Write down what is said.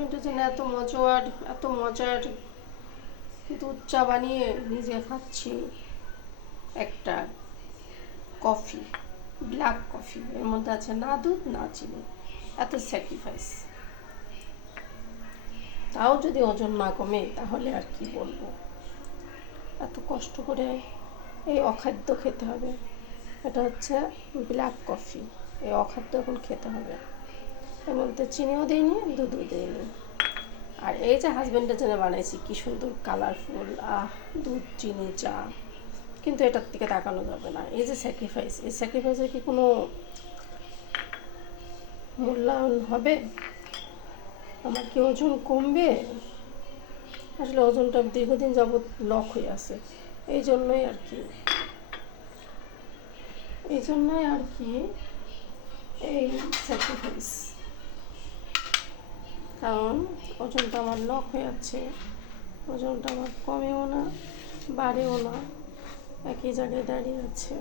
হাজব্যান্ডের জন্য এত মজার এত মজার দুধ চা বানিয়ে নিজে খাচ্ছি। একটা কফি, ব্ল্যাক কফি, এর মধ্যে আছে না দুধ, না চিনি। এত স্যাক্রিফাইস তাও যদি ওজন না কমে, তাহলে আর কি বলব? এত কষ্ট করে এই অখাদ্য খেতে হবে। এটা হচ্ছে ব্ল্যাক কফি, এই অখাদ্য এখন খেতে হবে। এর মধ্যে চিনিও দিইনি, দুধও দিইনি। আর এই যে হাজব্যান্ডের জন্য বানাইছি, কি সুন্দর কালারফুল আহ, দুধ, চিনি, চা। কিন্তু এটার দিকে তাকানো যাবে না। এই যে স্যাক্রিফাইস এই স্যাক্রিফাইসের কি কোনো মূল্যায়ন হবে? আমার কি ওজন কমবে? আসলে ওজনটা দীর্ঘদিন যাবৎ লক হয়ে আছে। এই জন্যই আর কি। এই জন্যই আর কি এই স্যাক্রিফাইস কারণ ওজনটা আমার লক হয়ে যাচ্ছে। ওজনটা আমার কমেও না, বাড়েও না। একই জায়গায় দাঁড়িয়ে আছে।